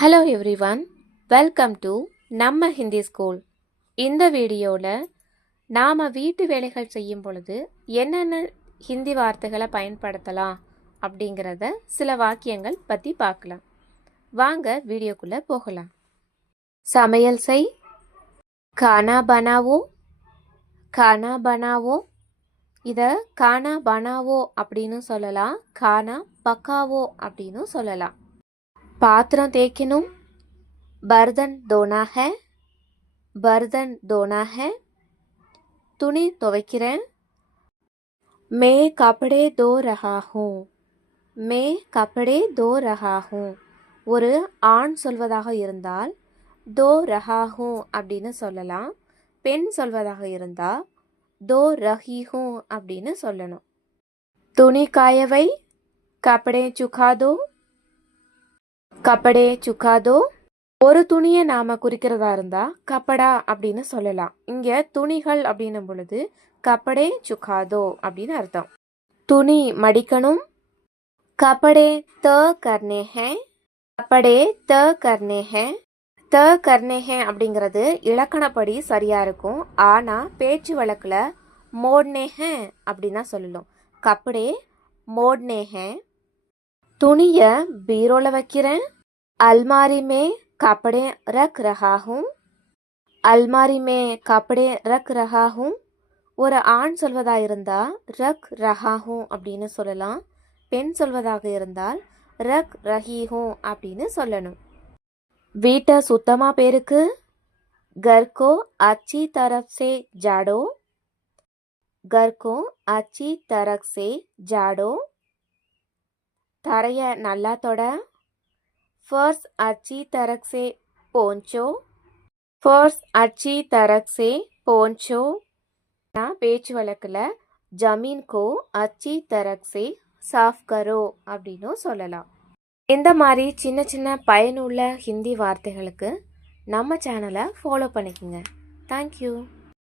Hello everyone, welcome to நம்ம Hindi school. இந்த வீடியோவில் நாம் வீட்டு வேலைகள் செய்யும் பொழுது என்னென்ன ஹிந்தி வார்த்தைகளை பயன்படுத்தலாம் அப்படிங்கிறத சில வாக்கியங்கள் பற்றி பார்க்கலாம். வாங்க வீடியோக்குள்ளே போகலாம். சமையல் செய், கானா பனாவோ. கானா பனாவோ, இதை கானா பனாவோ அப்படின்னு சொல்லலாம், கானா பக்காவோ அப்படின்னு சொல்லலாம். பாத்திரம் தேய்க்கணும், बर्तन धोना है, बर्तन धोना है. துணி துவைக்கிறேன், मैं कपड़े धो रहा हूँ, मैं कपड़े धो रहा हूँ. ஒரு ஆண் சொல்வதாக இருந்தால் தோ ரஹா ஹூ அப்படின்னு சொல்லலாம். பெண் சொல்வதாக இருந்தால் தோ ரஹி ஹூ அப்படின்னு சொல்லணும். துணி காயவை, கப்படே சுக்காதோ, கப்படே சுக்காதோ. ஒரு துணியை நாம குறிக்கிறதா இருந்தா கப்படா அப்படின்னு சொல்லலாம். இங்க துணிகள் அப்படின்னும் பொழுது கப்படே சுக்காதோ அப்படின்னு அர்த்தம். துணி மடிக்கணும், கப்படே த கர்னே ஹே, கப்படே த கர்னே ஹே. த கர்னே ஹே அப்படிங்கிறது இலக்கணப்படி சரியா இருக்கும். ஆனா பேச்சு வழக்குல மோட்னே ஹே அப்படின்னு தான் சொல்லணும். கப்படே மோட்னே ஹே. துணிய பீரோல வைக்கிறேன், அல்மாரி மே कपड़े रख रहा हूँ, அல்மாரி மே கப்படே ரக் ரஹா ஹூ. ஒரு ஆண் சொல்வதாக இருந்தால் ரக் ரஹா ஹூ அப்படின்னு சொல்லலாம். பெண் சொல்வதாக இருந்தால் ரக் ரஹி ஹூ அப்படின்னு சொல்லணும். வீட்டை சுத்தமாக பேருக்கு, கர்கோ அச்சி தரப் சே ஜாடோ, கர்கோ அச்சி தரப் சே ஜாடோ. தரையை நல்லா தொட, फर्श अच्छी तरह से पोंछो, फर्श अच्छी तरह से पोंछो. பேச்சு வழக்கில் ஜமீன் கோ அச்சி தரக் சே சாஃப் கரோ அப்படின்னு சொல்லலாம். இந்த மாதிரி சின்ன சின்ன பயனுள்ள ஹிந்தி வார்த்தைகளுக்கு நம்ம சேனலை ஃபாலோ பண்ணிக்கோங்க. தேங்க்யூ.